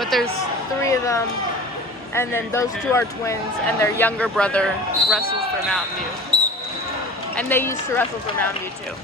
but there's 3 of them, and then those 2 are twins, and their younger brother wrestles for Mountain View. And they used to wrestle for Mountain View too.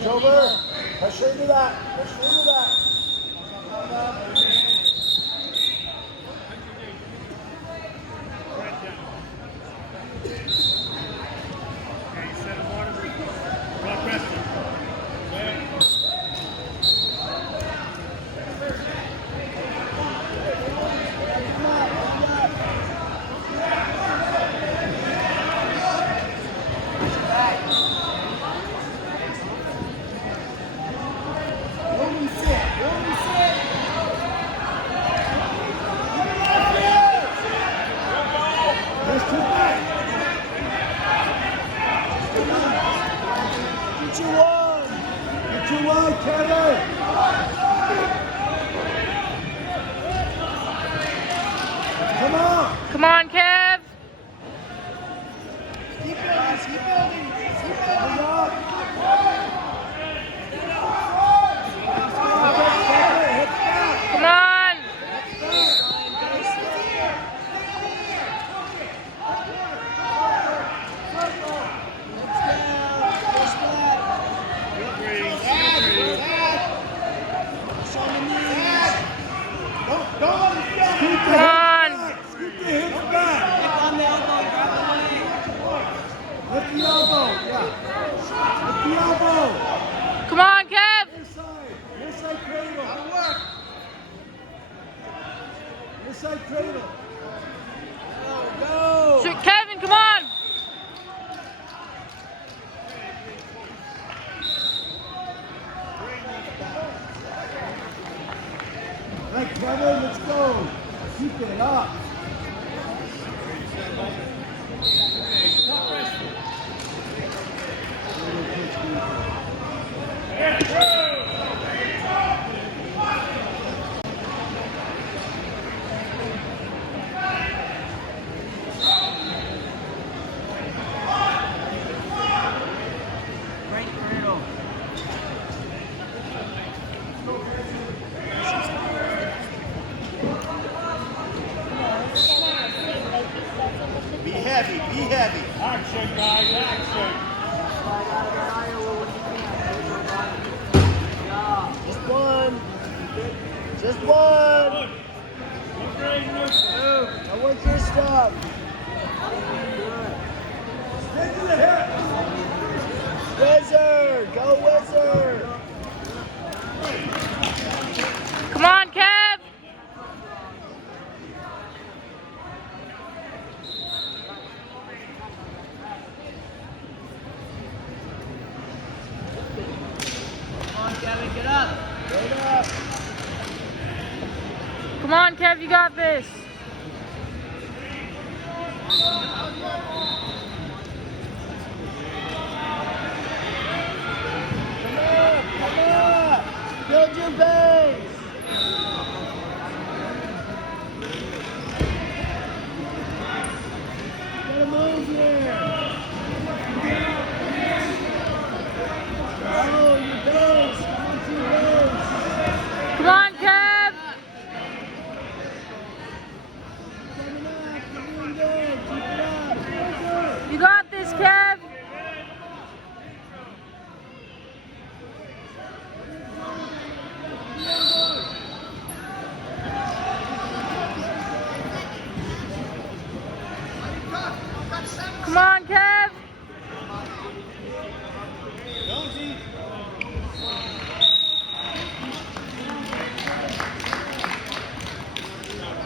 Change over. Pressure into that. Pressure into that. Come on, Kev! Keep building, keep building, keep building. Come on! Come on! Lift the elbow, yeah. Lift the elbow. Come on, Kev! Near side cradle. Near side cradle. Go. Shoot, Kevin, come on! All right, Kevin, let's go. Keep it. Up. Be heavy, be heavy. Action, guys, action. Just one. Just one. I want your stuff. Stick to the hip. Wizard, go Wizard. Come on, Kev. Come on, Kevin, get up. Get up. Come on, Kev, you got this.